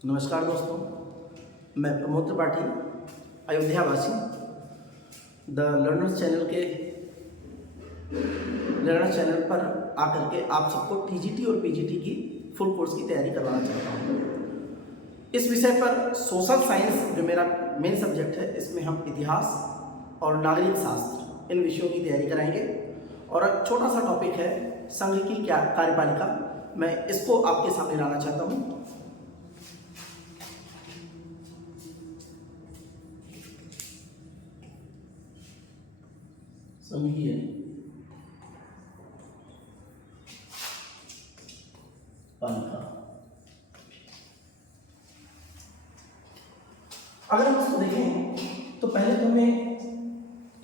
नमस्कार दोस्तों, मैं प्रमोद त्रिपाठी, अयोध्या वासी, द लर्नर्स चैनल पर आकर के आप सबको टीजीटी और पीजीटी की फुल कोर्स की तैयारी करवाना चाहता हूँ। इस विषय पर सोशल साइंस जो मेरा मेन सब्जेक्ट है, इसमें हम इतिहास और नागरिक शास्त्र इन विषयों की तैयारी कराएंगे। और एक छोटा सा टॉपिक है संघ की क्या कार्यपालिका, मैं इसको आपके सामने लाना चाहता हूँ। संघीय पालिका, अगर हम इसको देखें तो पहले तो हमें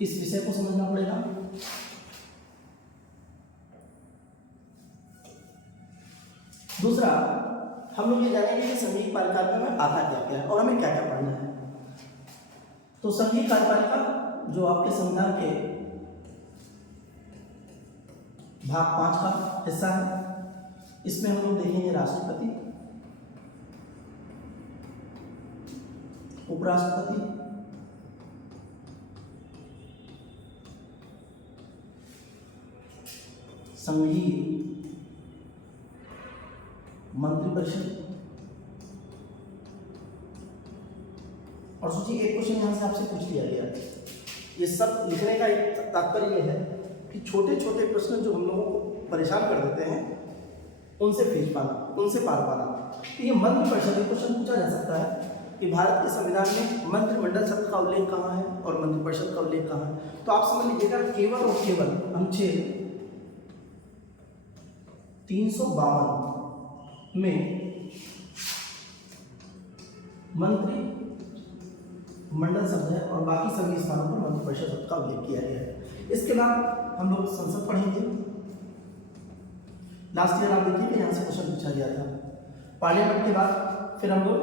इस विषय को समझना पड़ेगा। दूसरा, हम लोग ये जानेंगे कि संघीय कार्यपालिका में आता क्या क्या है और हमें क्या क्या पढ़ना है। तो संघीय कार्यपालिका जो आपके संविधान के भाग 5 का हिस्सा है, इसमें हम लोग देखेंगे राष्ट्रपति, उपराष्ट्रपति, संघीय मंत्रिपरिषद। और सोचिए, एक क्वेश्चन यहां से आपसे पूछ लिया गया, ये सब लिखने का एक तात्पर्य यह है कि छोटे छोटे प्रश्न जो हम लोगों को परेशान कर देते हैं उनसे फेंच पाना, उनसे पार पाना। तो ये मंत्रिपरिषद में क्वेश्चन पूछा जा सकता है कि भारत के संविधान में मंत्रिमंडल शब्द का उल्लेख कहाँ है और मंत्रिपरिषद का उल्लेख कहाँ है। तो आप समझ लीजिएगा, केवल और केवल अनुच्छेद 352 में मंत्री मंडल शब्द है और बाकी सभी स्थानों पर मंत्रिपरिषद शब्द का उल्लेख किया गया है। इसके बाद हम लोग संसद पढ़ेंगे। लास्ट ईयर आप देखिए कि यहाँ से क्वेश्चन पूछा गया था। पार्लियामेंट के बाद फिर हम लोग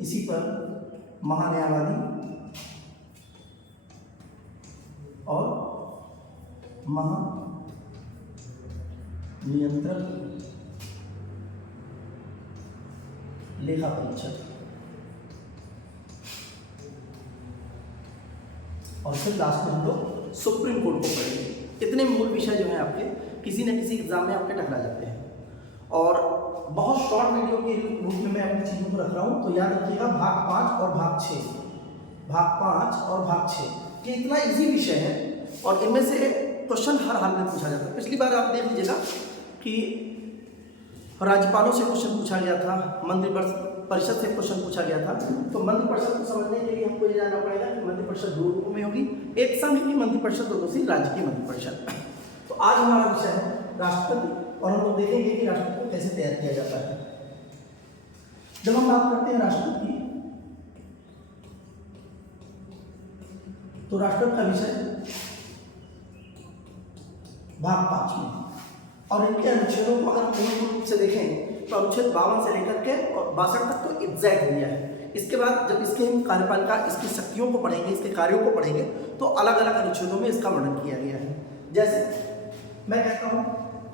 इसी पर महान्यायवादी और महानियंत्रक लेखा परीक्षक और फिर लास्ट में हम लोग सुप्रीम कोर्ट को पढ़ेंगे। इतने मूल विषय जो हैं आपके किसी न किसी एग्जाम में आपके टकरा जाते हैं और बहुत शॉर्ट वीडियो के रूप में मैं अपनी चीज़ों को रख रहा हूँ। तो याद रखिएगा, भाग 5 और भाग 6, भाग 5 और भाग 6 ये इतना इजी विषय है और इनमें से क्वेश्चन हर हाल में पूछा जाता है। पिछली बार आप देख लीजिएगा कि राज्यपालों से क्वेश्चन पूछा गया था, मंत्रिपरिषद से क्वेश्चन पूछा गया था। तो मंत्रिपरिषद को समझने के लिए हमको ये जानना पड़ेगा कि मंत्रिपरिषद दो रूपों में होगी, एक संघ की मंत्रिपरिषद और दूसरी राज्य की मंत्रिपरिषद। तो आज हमारा विषय है राष्ट्रपति और हम लोग देखेंगे कि राष्ट्रपति को कैसे तैयार किया जाता है। जब हम बात करते हैं राष्ट्रपति की, तो राष्ट्रपति का विषय भाग 5 में और इनके अनुच्छेदों को अगर पूर्ण रूप से देखें तो अनुच्छेद 52 से लेकर के और 62 तक तो एग्जैक्ट दिया है। इसके बाद जब इसके हम कार्यपालिका, इसकी शक्तियों को पढ़ेंगे, इसके कार्यों को पढ़ेंगे, तो अलग अलग अनुच्छेदों में इसका वर्णन किया गया है। जैसे मैं कहता हूं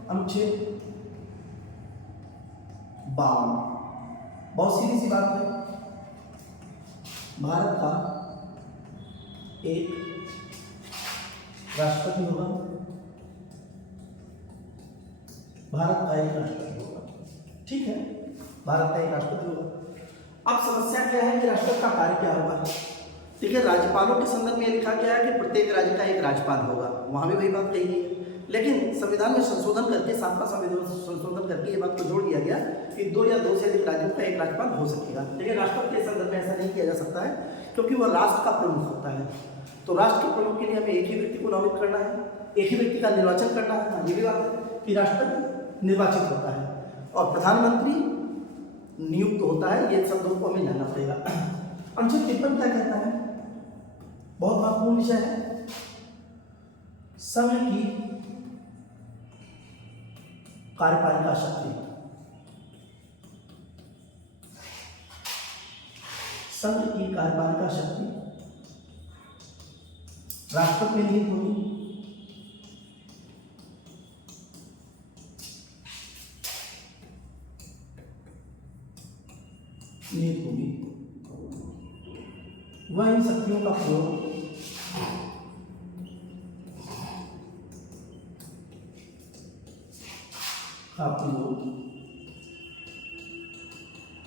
अनुच्छेद 52, बहुत सीधी सी बात है, भारत का एक राष्ट्रपति होगा, भारत का एक राष्ट्रपति होगा। ठीक है, भारत का एक राष्ट्रपति होगा। अब समस्या क्या है कि राष्ट्रपति का कार्य क्या होगा। ठीक है, राज्यपालों के संदर्भ में लिखा गया है कि प्रत्येक राज्य का एक राज्यपाल होगा, वहां भी वही बात कही गई है। लेकिन संविधान में संशोधन करके, 7वां संविधान संशोधन करके ये बात को जोड़ दिया गया कि 2 या 2 से अधिक राज्यों का एक राज्यपाल हो सकेगा। लेकिन राष्ट्रपति के संदर्भ में ऐसा नहीं किया जा सकता है क्योंकि वह राष्ट्र का प्रमुख होता है। तो राष्ट्र के प्रमुख के लिए हमें एक ही व्यक्ति को नामित करना है, एक ही व्यक्ति का निर्वाचन करना है। ये भी बात है कि राष्ट्रपति निर्वाचित होता है और प्रधानमंत्री नियुक्त होता है। ये शब्दों को हमें जानना पड़ेगा। अनुच्छेद 53 क्या कहता है, बहुत महत्वपूर्ण विषय है, संघ की कार्यपालिका शक्ति, संघ की कार्यपालिका शक्ति राष्ट्रपति में निहित होगी। निहित होगी, वह इन शक्तियों का प्रयोग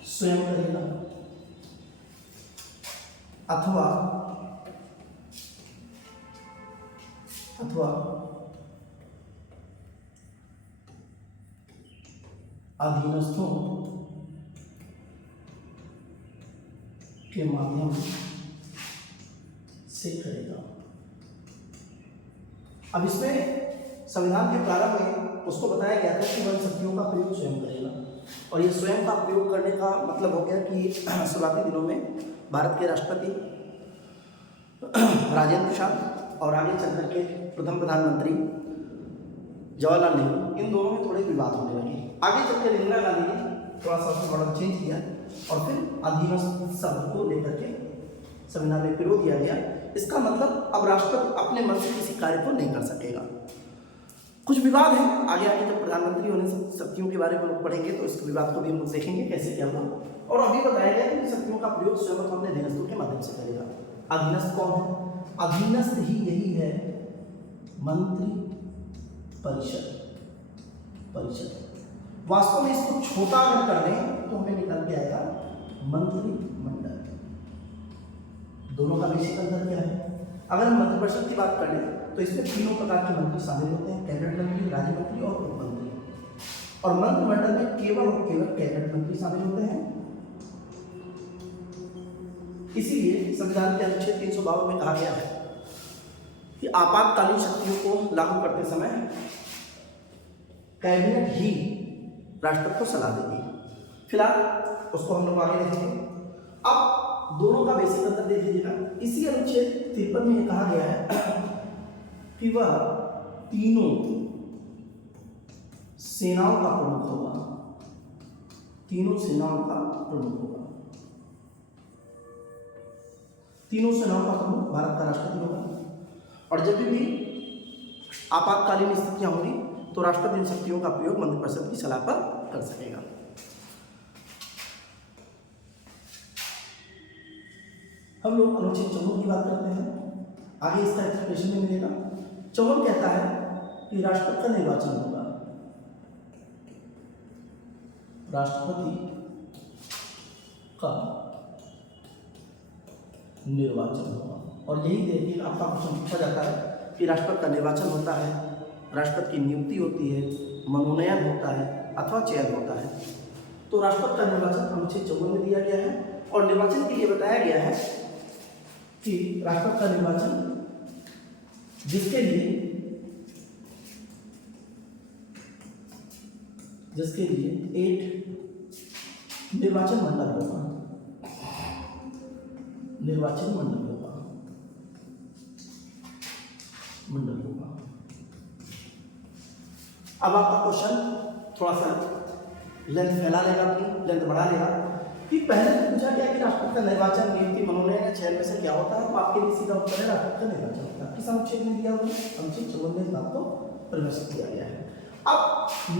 स्वयं करेगा अथवा अधीनस्थों के माध्यम से करेगा। अब इसमें संविधान के प्रारंभ में उसको बताया गया था कि वह शक्तियों का प्रयोग स्वयं करेगा, और ये स्वयं का प्रयोग करने का मतलब हो गया कि शुरुआती दिनों में भारत के राष्ट्रपति राजेंद्र प्रसाद और आगे चल करके प्रथम प्रधानमंत्री जवाहरलाल नेहरू, इन दोनों में थोड़े विवाद होने लगे। आगे चल कर इंदिरा गांधी ने थोड़ा सा मॉडल चेंज किया और फिर अधीनस्थ शब्द को लेकर के संविधान में विरोध दिया गया। इसका मतलब अब राष्ट्रपति अपने मन से किसी कार्य को नहीं कर सकेगा। कुछ विवाद है, आगे आगे जब प्रधानमंत्री होने से शक्तियों के बारे में लोग पढ़ेंगे तो इस विवाद को भी हम लोग देखेंगे कैसे क्या हुआ। और अभी बताया गया कि शक्तियों का प्रयोग स्वयं अपने अधीनस्थों के माध्यम से करेगा। अधीनस्थ कौन है? अधीनस्थ ही यही है मंत्री परिषद। वास्तव में इसको छोटा अगर कर दें तो हमें निकल के आएगा मंत्रिमंडल। दोनों का बेसिक अंतर क्या है? अगर हम मंत्रिपरिषद की बात करें तो इसमें तीनों प्रकार के मंत्री शामिल होते हैं, कैबिनेट मंत्री, राज्य मंत्री और उप मंत्री। और मंत्रिमंडल में केवल और केवल कैबिनेट मंत्री शामिल होते हैं। इसीलिए संविधान के अनुच्छेद 352 में कहा गया है कि आपातकालीन शक्तियों को लागू करते समय कैबिनेट ही राष्ट्रपति को सलाह देगी। फिलहाल उसको हम लोग आगे देखेंगे। अब दोनों का बेसिक अंतर देख लीजिएगा। इसी अनुच्छेद 53 में कहा गया है कि वह तीनों सेनाओं का प्रमुख होगा। तीनों सेनाओं का प्रमुख होगा। तीनों सेनाओं का प्रमुख भारत का राष्ट्रपति होगा। और जब भी आपातकालीन स्थितियां होंगी तो राष्ट्रपति इन शक्तियों का प्रयोग मंत्रिपरिषद की सलाह पर कर सकेगा। हम लोग अनुच्छेद 54 की बात करते हैं। आगे इसका एक्सप्लेनेशन में मिलेगा। 54 कहता है कि राष्ट्रपति का निर्वाचन होगा। राष्ट्रपति का निर्वाचन होगा। और यही देखिए आपका क्वेश्चन पूछा जाता है कि राष्ट्रपति का निर्वाचन होता है, राष्ट्रपति की नियुक्ति होती है, मनोनयन होता है अथवा चयन होता है। तो राष्ट्रपति का निर्वाचन अनुच्छेद 54 में दिया गया है। और निर्वाचन के लिए बताया गया है कि राष्ट्रपति का निर्वाचन जिसके लिए एक निर्वाचन मंडल होगा। निर्वाचन मंडल होगा। अब आपका क्वेश्चन थोड़ा सा लेंथ फैला लेगा, अपनी लेंथ बढ़ा लेगा कि पहले तो पूछा गया कि राष्ट्रपति का निर्वाचन, नियुक्ति, मनोनयन या चयन में से क्या होता है। तो आपके लिए सीधा उत्तर है राष्ट्रपति का निर्वाचन होता है। किस अनुच्छेद में दिया हुआ है? अनुच्छेद 54 में इस बात को परिभाषित किया गया है। अब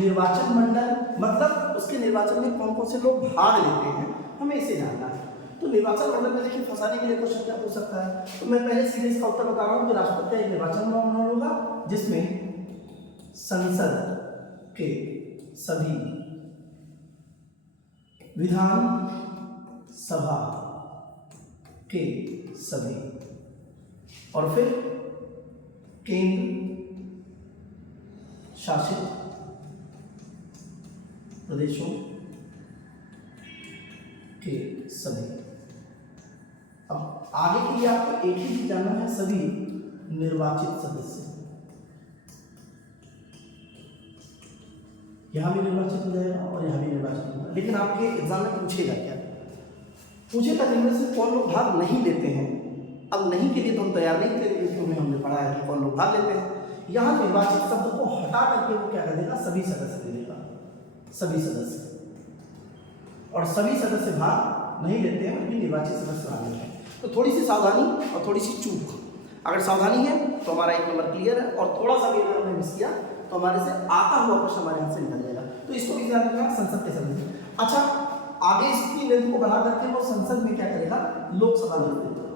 निर्वाचन मंडल मतलब उसके निर्वाचन में कौन कौन से लोग भाग लेते हैं, हमें इसे जानना है। तो निर्वाचन मंडल में देखिए फंसाने के लिए क्वेश्चन क्या पूछ सकता है। तो मैं पहले सीधे इसका उत्तर बता रहा हूँ कि राष्ट्रपति का एक निर्वाचन मंडल होगा जिसमें संसद के सभी विधान सभा के सभी और फिर केंद्र शासित प्रदेशों के सभी। अब आगे के लिए आपको एक ही चीज जानना है, सभी निर्वाचित सदस्य। यहां भी निर्वाचित हो जाएगा और यहां भी निर्वाचित होगा। लेकिन आपके एग्जाम में पूछेगा क्या? पूछेगा जिनमें से कौन लोग भाग नहीं लेते हैं। अब नहीं के लिए तो हम तैयार नहीं थे, क्योंकि हमने पढ़ा है कि कौन लोग भाग लेते हैं। यहाँ निर्वाचित शब्द को हटा करके वो क्या कर देगा? सभी सदस्य दे देगा। सभी सदस्य। और सभी सदस्य भाग नहीं लेते हैं, उनकी निर्वाचित सदस्य आ गए हैं। तो थोड़ी सी सावधानी और थोड़ी सी चूक। अगर सावधानी है तो हमारा एक नंबर क्लियर है, और थोड़ा सा भी अगर हमने मिस किया तो हमारे से आता हुआ प्रश्न हमारे हाथ से निकल जाएगा। तो इसको भी ध्यान रखना, संसद के सदस्य। अच्छा, आगे इसकी लेंथ को बढ़ा करके वो संसद में क्या करेगा, लोकसभा निर्वाचित करेगा।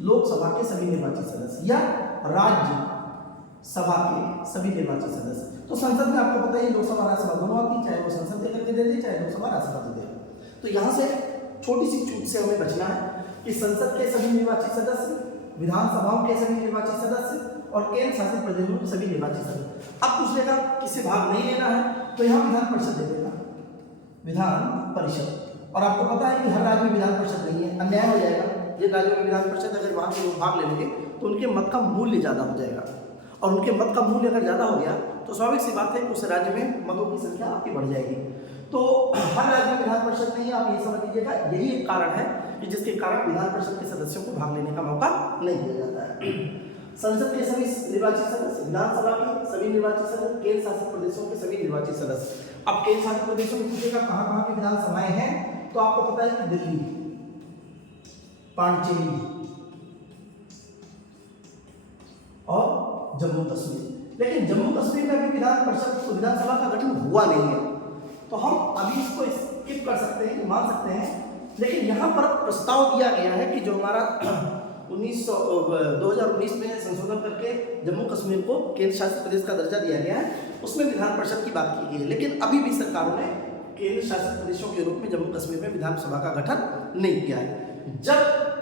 लोकसभा के सभी निर्वाचित सदस्य या राज्य सभा के सभी निर्वाचित सदस्य। तो संसद में आपको पता है लोकसभा राज्यसभा दोनों आती है, चाहे वो संसद दे करके दे दे, चाहे लोकसभा राज्यसभा दे दे। तो यहाँ से छोटी सी चूक से हमें बचना है कि संसद के सभी निर्वाचित सदस्य, विधानसभाओं के सभी निर्वाचित सदस्य और केंद्र शासित प्रदेशों के सभी निर्वाचित सदस्य। अब पूछने का किसी भाग नहीं लेना है तो यहाँ विधान परिषद दे देगा, विधान परिषद। और आपको पता है कि हर राज्य में विधान परिषद नहीं है, अन्याय हो जाएगा। जिन राज्यों में विधान परिषद अगर वहाँ के लोग भाग लेंगे तो उनके मत का मूल्य ज़्यादा हो जाएगा, और उनके मत का मूल्य अगर ज़्यादा हो गया तो स्वाभाविक सी बात है कि उस राज्य में मतों की संख्या आपकी बढ़ जाएगी। तो हर राज्य में विधान परिषद नहीं है, आप ये समझ लीजिएगा। यही एक कारण है कि जिसके कारण विधान परिषद के सदस्यों को भाग लेने का मौका नहीं दिया जाता है। संसद के सभी निर्वाचित सदस्य, विधानसभा के सभी निर्वाचित सदस्य, केंद्र शासित प्रदेशों के सभी निर्वाचित सदस्य। अब केंद्र शासित प्रदेशों में पूछेगा कहाँ कहाँ की विधानसभाएं हैं, तो आपको पता है कि दिल्ली, पांडिचेरी और जम्मू कश्मीर। लेकिन जम्मू कश्मीर में अभी विधान परिषद विधानसभा का गठन हुआ नहीं है, तो हम अभी इसको स्किप कर सकते हैं, मान सकते हैं। लेकिन यहाँ पर प्रस्ताव दिया गया है कि जो हमारा 2019 में संशोधन करके जम्मू कश्मीर को केंद्र शासित प्रदेश का दर्जा दिया गया है, उसमें विधान परिषद की बात की गई है। लेकिन अभी भी सरकारों ने केंद्र शासित प्रदेशों के रूप में जम्मू कश्मीर में विधानसभा का गठन नहीं किया है। जब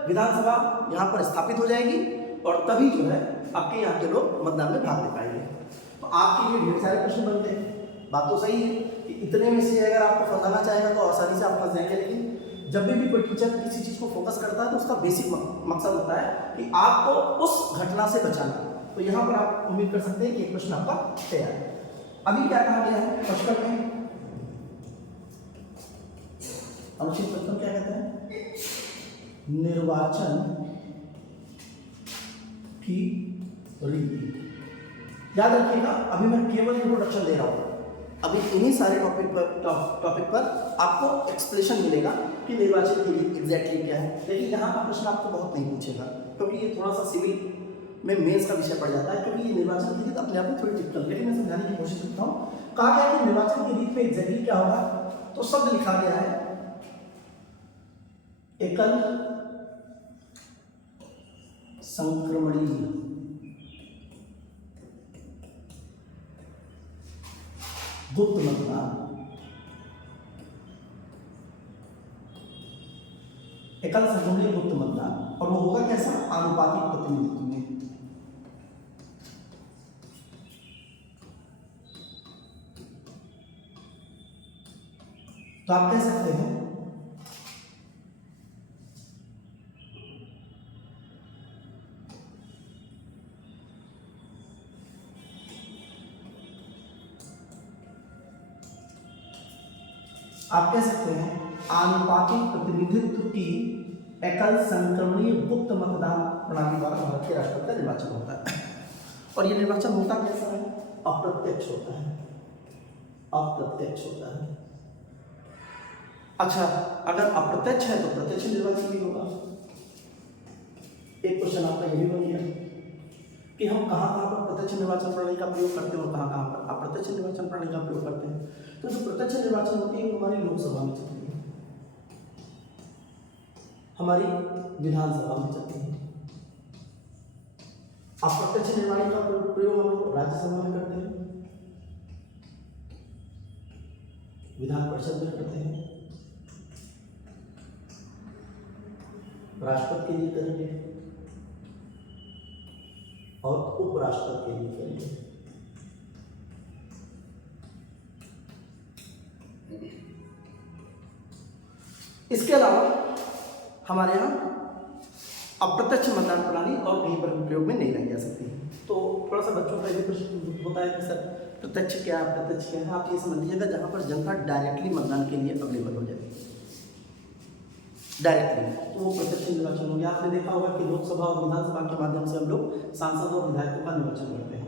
विधानसभा यहाँ पर स्थापित हो जाएगी और तभी जो है आपके यहाँ के लोग मतदान में भाग ले पाएंगे। तो आपके लिए ढेर सारे प्रश्न बनते हैं। बात तो सही है कि इतने में से अगर आपको फंसाना चाहेगा तो आसानी से आप फंस जाएंगे, लेकिन जब भी कोई टीचर किसी चीज़ को फोकस करता है तो उसका बेसिक मकसद होता है कि आपको उस घटना से बचाना। तो यहाँ पर आप उम्मीद कर सकते हैं कि एक प्रश्न आपका तैयार है। अभी क्या कहा गया है 55 में, अनुच्छेद 55 क्या कहता है, निर्वाचन की रीति। याद रखिएगा, अभी मैं केवल इंट्रोडक्शन दे रहा हूँ। अभी इन्हीं सारे टॉपिक पर आपको एक्सप्लेनेशन मिलेगा कि निर्वाचन की रीति एग्जैक्टली क्या है। लेकिन यहाँ का प्रश्न आपको बहुत नहीं पूछेगा, क्योंकि ये थोड़ा सा सिविल में मेंस का विषय पड़ जाता है, क्योंकि ये निर्वाचन की रीत अपने आप में थोड़ी टिपिकल। लेकिन मैं समझाने की कोशिश करता हूँ। कहा गया कि निर्वाचन की रीत में एग्जैक्टली क्या होगा, तो शब्द लिखा गया है एकल संक्रमणीय गुप्त मतदान। एकल संक्रमणीय गुप्त मतदान, और वो होगा कैसा, आनुपातिक प्रतिनिधित्व में। तो आप कह सकते हैं आनुपातिक प्रतिनिधित्व की एकल संक्रमणीय गुप्त मतदान प्रणाली द्वारा भारत के राष्ट्रपति का निर्वाचन होता है। और ये निर्वाचन होता कैसा है, अप्रत्यक्ष होता है, अप्रत्यक्ष होता है। अच्छा, अगर अप्रत्यक्ष है तो प्रत्यक्ष निर्वाचन भी होगा। एक क्वेश्चन आपका ये भी बन गया कि हम कहाँ कहाँ पर प्रत्यक्ष निर्वाचन प्रणाली का प्रयोग करते हैं और कहाँ कहाँ पर अप्रत्यक्ष निर्वाचन प्रणाली का प्रयोग करते हैं। तो जो प्रत्यक्ष निर्वाचन होती है वो हमारी लोकसभा में चलती है, हमारी विधानसभा में चलती है। अप्रत्यक्ष निर्वाचन का प्रयोग हम लोग राज्यसभा में करते हैं, विधान परिषद में करते हैं, राष्ट्रपति के लिए करेंगे और उपराष्ट्रपति के लिए करेंगे। इसके अलावा हमारे यहाँ अप्रत्यक्ष मतदान प्रणाली और कहीं पर भी प्रयोग में नहीं लाई जा सकती। तो थोड़ा सा बच्चों का ये प्रश्न होता है कि सर प्रत्यक्ष क्या है, अप्रत्यक्ष क्या है। आप ये समझ लीजिएगा जहाँ पर जनता डायरेक्टली मतदान के लिए अवेलेबल हो जाए, डायरेक्टली, तो वो प्रत्यक्ष निर्वाचन हो गया। आपने देखा होगा कि लोकसभा और विधानसभा के माध्यम से हम लोग सांसद और विधायकों का निर्वाचन करते हैं।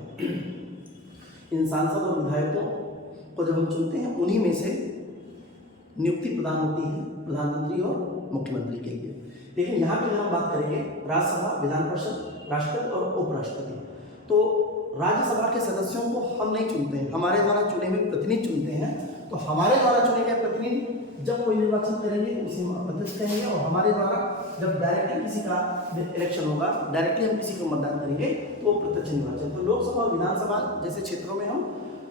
इन सांसद और विधायकों को जब हम चुनते हैं उन्हीं में से नियुक्ति प्रदान होती है प्रधानमंत्री और मुख्यमंत्री के लिए। लेकिन यहाँ की अगर हम बात करेंगे राज्यसभा, विधान परिषद, राष्ट्रपति और उपराष्ट्रपति, तो राज्यसभा के सदस्यों को हम नहीं चुनते हैं, हमारे द्वारा चुने हुए प्रतिनिधि चुनते हैं। तो हमारे द्वारा चुने गए प्रतिनिधि जब कोई निर्वाचन करेंगे तो उसी में प्रत्यक्ष कहेंगे, और हमारे द्वारा जब डायरेक्टली किसी का इलेक्शन होगा, डायरेक्टली हम किसी को मतदान करेंगे तो वो प्रत्यक्ष निर्वाचन। तो लोकसभा और विधानसभा जैसे क्षेत्रों में हम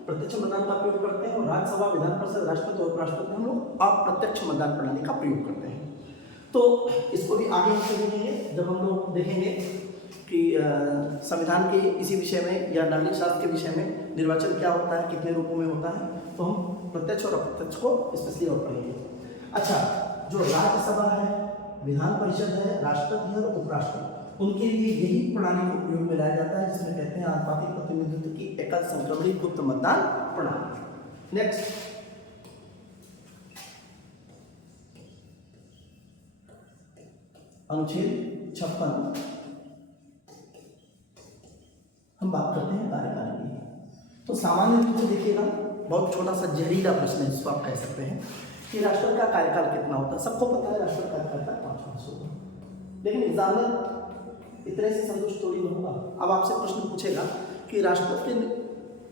प्रत्यक्ष मतदान का प्रयोग करते हैं, और राज्यसभा, विधान परिषद, राष्ट्रपति और उपराष्ट्रपति हम लोग अप्रत्यक्ष मतदान प्रणाली का प्रयोग करते हैं। तो इसको भी आगे हम देखेंगे जब हम लोग देखेंगे कि संविधान के इसी विषय में या नागरिक शास्त्र के विषय में निर्वाचन क्या होता है, कितने रूपों में होता है, तो हम प्रत्यक्ष और अप्रत्यक्ष को स्पेशली और पढ़ेंगे। अच्छा, जो राज्यसभा है, विधान परिषद है, राष्ट्रपति है और उपराष्ट्रपति, उनके लिए यही प्रणाली को प्रयोग में लाया जाता है जिसमें कहते हैं आनुपातिक प्रतिनिधित्व की एकल संक्रमणी गुप्त मतदान प्रणाली। नेक्स्ट, अनुच्छेद 56 हम बात करते हैं कार्यकाल की। तो सामान्य रूप से देखिएगा, बहुत छोटा सा जहरीला प्रश्न है जिसको आप कह सकते हैं कि राष्ट्रपति का कार्यकाल कितना होता है। सबको पता है राष्ट्रपति का कार्यकाल 5 वर्ष होगा, लेकिन एग्जामिनर इतने से संतुष्ट थोड़ी नहीं होगा। अब आपसे प्रश्न पूछेगा कि राष्ट्रपति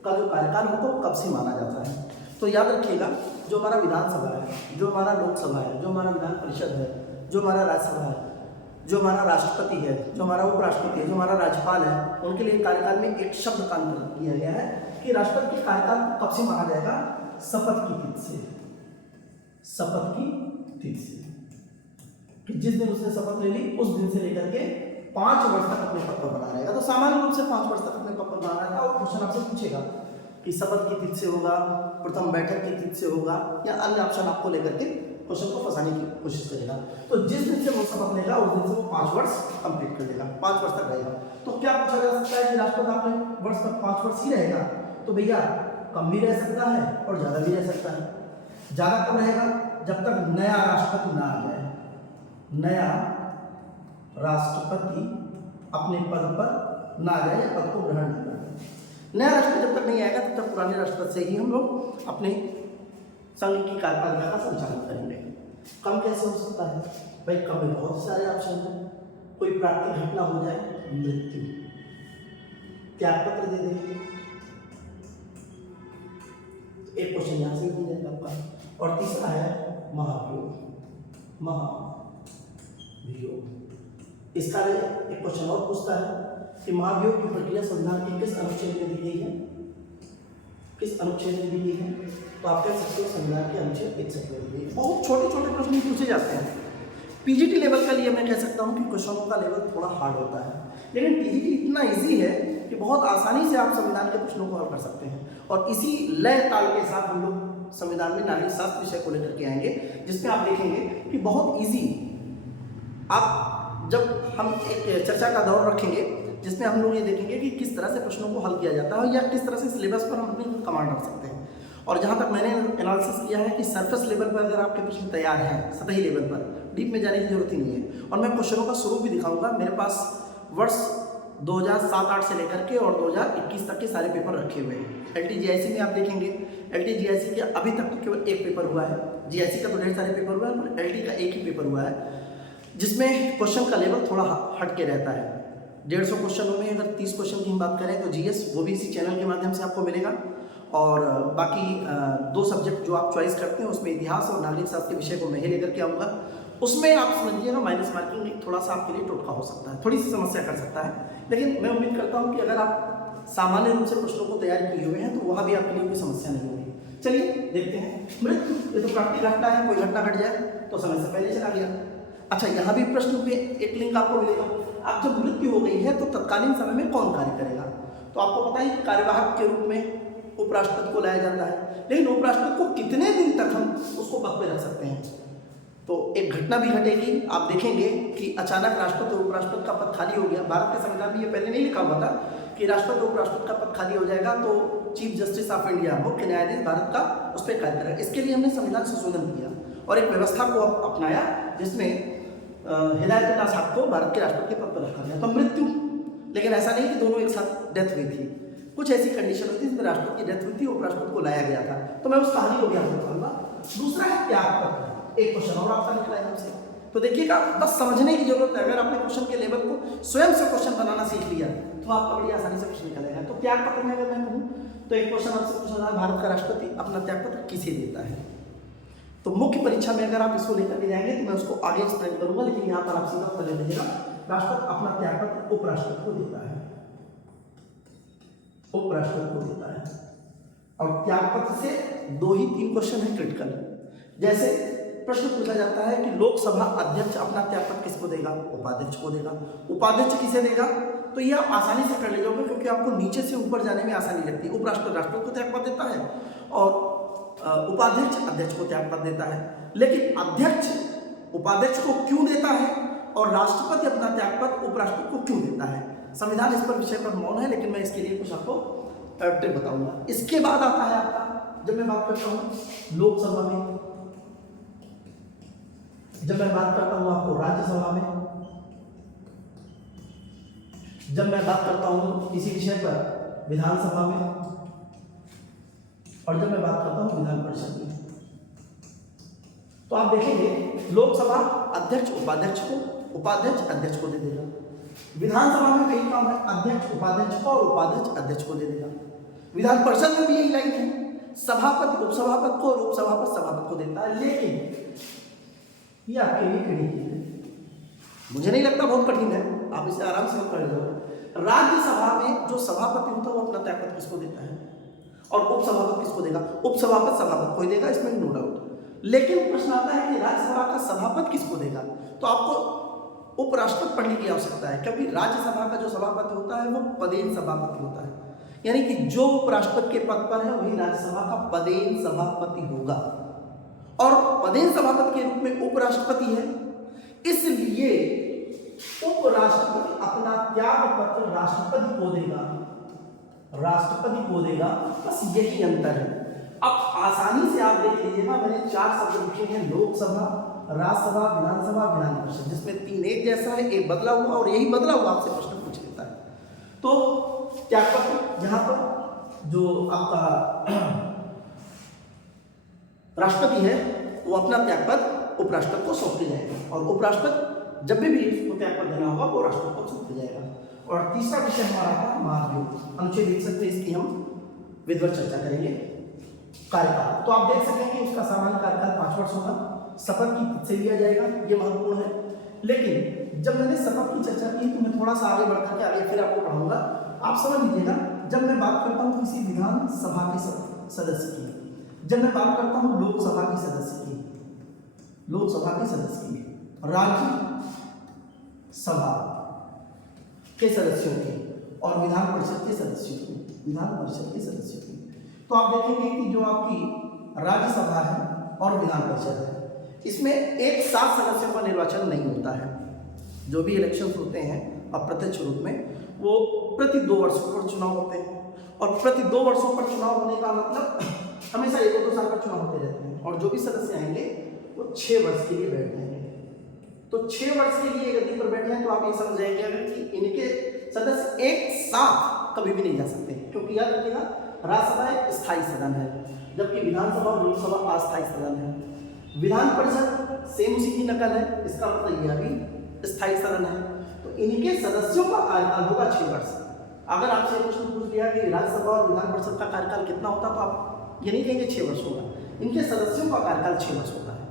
का जो कार्यकाल होता है वो कब से माना जाता है। तो याद रखिएगा, जो हमारा विधानसभा है, जो हमारा लोकसभा है, जो हमारा विधान परिषद है, जो हमारा राज्यसभा है, जो हमारा राष्ट्रपति है, जो हमारा उपराष्ट्रपति है, जो हमारा राज्यपाल है, उनके लिए कार्यकाल में एक शब्द का अंतर किया गया है कि राष्ट्रपति के कार्यकाल कब से माना जाएगा, शपथ की तिथि से। शपथ की तिथि से, कि जिस दिन उसने शपथ ले ली उस दिन से लेकर के 5 वर्ष तक अपने पद पर बना रहेगा। तो सामान्य रूप से 5 वर्ष तक अपने पद पर बना रहेगा। और क्वेश्चन आपसे पूछेगा कि शपथ की तिथि से होगा, प्रथम बैठक की तिथि से होगा, या अन्य ऑप्शन आपको लेकर के क्वेश्चन को फंसाने की कोशिश करेगा। तो जिस दिन से वो शपथ लेगा उस दिन से वो 5 वर्ष कंप्लीट कर देगा, 5 वर्ष तक रहेगा। तो क्या पूछा जा सकता है कि राष्ट्रपति अपने वर्ष तक 5 वर्ष ही रहेगा? तो भैया कम भी रह सकता है और ज़्यादा भी रह सकता है। ज़्यादा कब रहेगा? जब तक नया राष्ट्रपति ना आ जाए, नया राष्ट्रपति अपने पद पर ना आ जाए या पद को ग्रहण न करे। नया राष्ट्रपति जब तक नहीं आएगा तब तक पुराने राष्ट्रपति से ही हम लोग अपने संघ की कार्यपालिका का संचालन करेंगे। कम कैसे हो सकता है भाई? कम में बहुत सारे ऑप्शन हैं। कोई प्राकृतिक घटना हो जाए, मृत्यु, त्यागपत्र दे देंगे, एक क्वेश्चन यहाँ से मिल जाएगा आपका। और तीसरा है महाभियोग। महाभियोग, इसका एक क्वेश्चन और पूछता है कि महाभियोग की प्रक्रिया संविधान के किस अनुच्छेद में दी गई है? किस अनुच्छेद में दी गई है? तो आप कह सकते हो संविधान के अनुच्छेद 61 में दी गई है। बहुत छोटे छोटे प्रश्न पूछे जाते हैं। पीजीटी लेवल का लिए मैं कह सकता हूँ कि क्वेश्चनों का लेवल थोड़ा हार्ड होता है, लेकिन पीजीटी इतना इजी है कि बहुत आसानी से आप संविधान के प्रश्नों को हल कर सकते हैं। और इसी लय ताल के साथ हम लोग संविधान में नागरिक शास्त्र विषय को लेकर के आएंगे, जिसमें आप देखेंगे कि बहुत इजी, आप जब हम एक चर्चा का दौर रखेंगे जिसमें हम लोग ये देखेंगे कि किस तरह से प्रश्नों को हल किया जाता है या किस तरह से सिलेबस पर हम अपनी कमांड रख सकते हैं। और जहाँ तक मैंने एनालिसिस किया है कि सरफेस लेवल पर अगर आपके प्रश्न तैयार हैं, सतही लेवल पर, डीप में जाने की जरूरत ही नहीं है। और मैं क्वेश्चनों का स्वरूप भी दिखाऊंगा। मेरे पास वर्ष 2007-8 से लेकर के और 2021 तक के सारे पेपर रखे हुए हैं। LTGIC में आप देखेंगे, LTGIC के अभी तक तो केवल एक पेपर हुआ है, GIC का तो ढेर सारे पेपर हुआ है, पर LT का एक ही पेपर हुआ है, जिसमें क्वेश्चन का लेवल थोड़ा हट के रहता है। 150 क्वेश्चनों में अगर 30 क्वेश्चन की हम बात करें तो GS वो भी इसी चैनल के माध्यम से आपको मिलेगा। और बाकी 2 सब्जेक्ट जो आप चॉइस करते हैं उसमें इतिहास और नागरिक शास्त्र के विषय को मैं ही लेकर के आऊँगा। उसमें आप समझिएगा माइनस मार्किंग थोड़ा सा आपके लिए टोटका हो सकता है, थोड़ी सी समस्या कर सकता है, लेकिन मैं उम्मीद करता हूँ कि अगर आप सामान्य रूप से प्रश्नों को तैयार किए हुए हैं तो वहाँ भी आपके लिए कोई समस्या नहीं होगी। चलिए देखते हैं। मृत्यु, ये तो प्राकृतिक घटना है, कोई घटना घट जाए तो समय से पहले चला गया। अच्छा, यहाँ भी प्रश्न पे एक लिंक आपको मिलेगा। अब जब मृत्यु हो गई है तो तत्कालीन समय में कौन कार्य करेगा? तो आपको पता है कि कार्यवाहक के रूप में उपराष्ट्रपति को लाया जाता है, लेकिन उपराष्ट्रपति को कितने दिन तक हम उसको पद पे रख सकते हैं? तो एक घटना भी घटेगी। आप देखेंगे कि अचानक राष्ट्रपति और उपराष्ट्रपति का पद खाली हो गया। भारत के संविधान में ये पहले नहीं लिखा हुआ था कि राष्ट्रपति और उपराष्ट्रपति का पद खाली हो जाएगा तो चीफ जस्टिस ऑफ इंडिया, मुख्य न्यायाधीश भारत का, उस पर कार्य करेगा। इसके लिए हमने संविधान संशोधन किया और एक व्यवस्था को अपनाया जिसमें हिदायतुल्लाह साहब को भारत के राष्ट्रपति के पद पर रखा गया। तो मृत्यु, लेकिन ऐसा नहीं कि दोनों एक साथ डेथ हुई थी, कुछ ऐसी कंडीशन हुई थी जिसमें राष्ट्रपति की डेथ हुई थी, उपराष्ट्रपति को लाया गया था। तो मैं उस कहानी को भी आपको बताऊंगा। दूसरा है त्यागपत्र। एक क्वेश्चन और आपका निकला है हमसे, तो देखिएगा, बस समझने की जरूरत है। अगर आपने क्वेश्चन के लेवल को स्वयं से क्वेश्चन बनाना सीख लिया तो आपका बड़ी आसानी से क्वेश्चन निकलेगा। तो त्यागपत्र में अगर मैं कहूँ तो एक क्वेश्चन आपसे पूछा था, भारत का राष्ट्रपति अपना त्यागपत्र किसे देता है? तो मुख्य परीक्षा में अगर आप इसको लेकर के जाएंगे तो मैं उसको आगे एक्सप्लेन करूंगा, लेकिन यहाँ पर आप सीधा उत्तर ले लीजिएगा। राष्ट्रपति अपना त्यागपत्र उपराष्ट्रपति को देता है, उपराष्ट्रपति को देता है। और त्यागपत्र से 2 ही 3 क्वेश्चन है क्रिटिकल। जैसे प्रश्न पूछा जाता है कि लोकसभा अध्यक्ष अपना त्यागपत्र किसको देगा? उपाध्यक्ष को देगा। उपाध्यक्ष किसे देगा? तो ये आप आसानी से कर ले जाओगे, क्योंकि आपको नीचे से ऊपर जाने में आसानी लगती है। उपराष्ट्रपति राष्ट्रपति को त्यागपत्र देता है और उपाध्यक्ष अध्यक्ष को त्यागपत्र देता है। लेकिन अध्यक्ष उपाध्यक्ष को क्यों देता है और राष्ट्रपति अपना त्यागपत्र उपराष्ट्रपति को क्यों देता है? संविधान इस पर विषय पर मौन है, लेकिन मैं इसके लिए कुछ आपको ट्रिक बताऊंगा। इसके बाद आता है आपका, जब मैं बात करता हूं लोकसभा में, जब मैं बात करता हूं आपको राज्यसभा में, जब मैं बात करता हूं इसी विषय पर विधानसभा में, और जब मैं बात करता हूं विधान परिषद में, तो आप देखेंगे लोकसभा अध्यक्ष उपाध्यक्ष को, उपाध्यक्ष अध्यक्ष को दे देगा। विधानसभा में कई काम है, अध्यक्ष उपाध्यक्ष को और उपाध्यक्ष अध्यक्ष को दे देगा। विधान परिषद में भी यही लाइन है, सभापति उपसभापति को और उपसभापति सभापति को देता है। लेकिन ये आपके लिए कठिन है, मुझे नहीं लगता बहुत कठिन है, आप इसे आराम से कर लो। राज्यसभा में जो सभापति होता है वो अपना त्यागपत्र किसको देता है और उपसभापति किसको देगा? उपसभापति सभापति को ही देगा, इसमें नो डाउट। लेकिन प्रश्न आता है कि राज्यसभा का सभापति किसको देगा? तो आपको उपराष्ट्रपति पढ़ने की आवश्यकता है, क्योंकि राज्यसभा का जो सभापति होता है वो पदेन सभापति होता है, यानी कि जो उपराष्ट्रपति के पद पर है वही राज्यसभा का पदेन सभापति होगा। और पदेन सभापति के रूप में उपराष्ट्रपति है, इसलिए उपराष्ट्रपति अपना त्यागपत्र राष्ट्रपति को देगा, राष्ट्रपति को देगा। बस यही अंतर है। अब आसानी से आप देख लीजिएगा, मैंने 4 शब्द लिखे हैं, लोकसभा, राज्यसभा, विधानसभा, विधान परिषद, जिसमें 3 एक जैसा है, एक बदला हुआ, और यही बदला हुआ आपसे प्रश्न पूछ लेता है। तो त्यागपत्र यहाँ पर जो आपका राष्ट्रपति है वो अपना त्यागपत्र उपराष्ट्रपति को सौंप जाएगा, और उपराष्ट्रपति जब भी उसको त्यागपत्र देना होगा वो राष्ट्रपति को सौंप जाएगा। और तीसरा विषय हमारा था महाभियोग, अनुच्छेद 61 पे इसकी हम विधिवत चर्चा करेंगे। कार्यकाल तो आप देख सकेंगे उसका सामान्य कार्यकाल 5 वर्ष होगा, शपथ की से लिया जाएगा, ये महत्वपूर्ण है। लेकिन जब मैंने शपथ की चर्चा की तो मैं थोड़ा सा आगे बढ़ करके आगे फिर आपको पढ़ाऊंगा, आप समझ लीजिएगा। जब मैं बात करता हूँ किसी विधानसभा के सदस्य की, जब मैं बात करता हूँ लोकसभा के सदस्य की, लोकसभा के सदस्य की, राज्यसभा के सदस्यों की, और विधान परिषद के सदस्यों की, विधान परिषद के सदस्यों की, तो आप देखेंगे कि जो आपकी राज्यसभा है और विधान परिषद है, इसमें एक साथ सदस्यों का निर्वाचन नहीं होता है। जो भी इलेक्शन होते हैं अप्रत्यक्ष रूप में वो प्रति 2 वर्षों पर चुनाव होते हैं, और प्रति 2 वर्षों पर चुनाव होने का मतलब हमेशा 1-2 साल पर चुनाव होते रहते हैं। और जो भी सदस्य आएंगे वो 6 वर्ष के लिए बैठ जाएंगे। तो 6 वर्ष के लिए गद्दी पर बैठे हैं तो आप ये समझ जाएंगे कि इनके सदस्य एक साथ कभी भी नहीं जा सकते, क्योंकि याद रखिएगा राज्यसभा एक स्थायी सदन है, जबकि विधानसभा और लोकसभा अस्थायी सदन है। विधान परिषद सेम उसी की नकल है, इसका मतलब यह भी स्थायी सदन है। तो इनके सदस्यों का कार्यकाल होगा 6 वर्ष। अगर आपसे प्रश्न पूछ लिया कि राज्यसभा और विधान परिषद का कार्यकाल कितना होता, तो आप ये नहीं कहेंगे 6 वर्ष होगा, इनके सदस्यों का कार्यकाल 6 वर्ष होता है।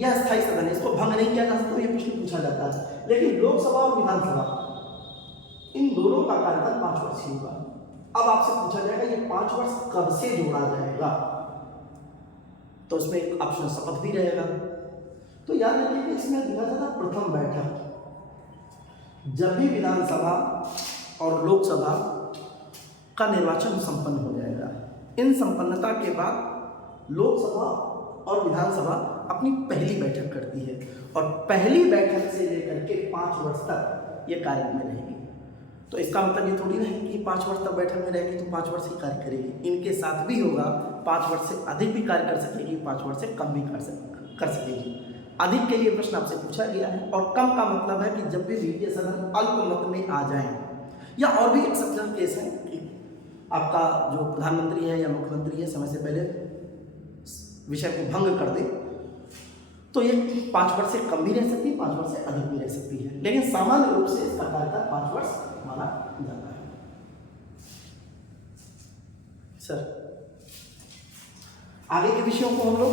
यह स्थायी सदन है, इसको भंग नहीं किया जा सकता, ये प्रश्न पूछा जाता है। लेकिन लोकसभा और विधानसभा इन दोनों का कार्यकाल 5 वर्ष ही होगा। अब आपसे पूछा जाएगा ये 5 वर्ष कब से जोड़ा जाएगा, तो इसमें एक ऑप्शन शपथ भी रहेगा। तो याद रखिए कि इसमें देखा जाता है प्रथम बैठक, जब भी विधानसभा और लोकसभा का निर्वाचन संपन्न हो जाएगा, इन संपन्नता के बाद लोकसभा और विधानसभा अपनी पहली बैठक करती है, और पहली बैठक से लेकर के 5 वर्ष तक ये कार्य में रहेगी। तो इसका मतलब ये थोड़ी नहीं कि 5 वर्ष तक बैठक में रहेगी तो 5 वर्ष ही कार्य करेगी, इनके साथ भी होगा, 5 वर्ष से अधिक भी कार्य कर सकेगी, 5 वर्ष से कम भी कर सकेगी। अधिक के लिए प्रश्न आपसे पूछा गया है, और कम का मतलब है कि जब भी वीपीएस सदन अल्पमत में आ जाए, या और भी एक्सेप्शनल केस है कि आपका जो प्रधानमंत्री है या मुख्यमंत्री है समय से पहले विषय को भंग कर दे, तो ये 5 वर्ष से कम भी रह सकती है, 5 वर्ष से अधिक भी रह सकती है, लेकिन सामान्य रूप से इसका कार्यकाल 5 वर्ष माना जाता है। सर आगे के विषयों को हम लोग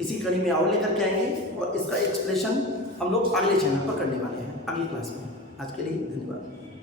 इसी कड़ी में और लेकर के आएंगे और इसका एक्सप्लेनेशन हम लोग अगले चैनल पर करने वाले हैं, अगली क्लास में। आज के लिए धन्यवाद।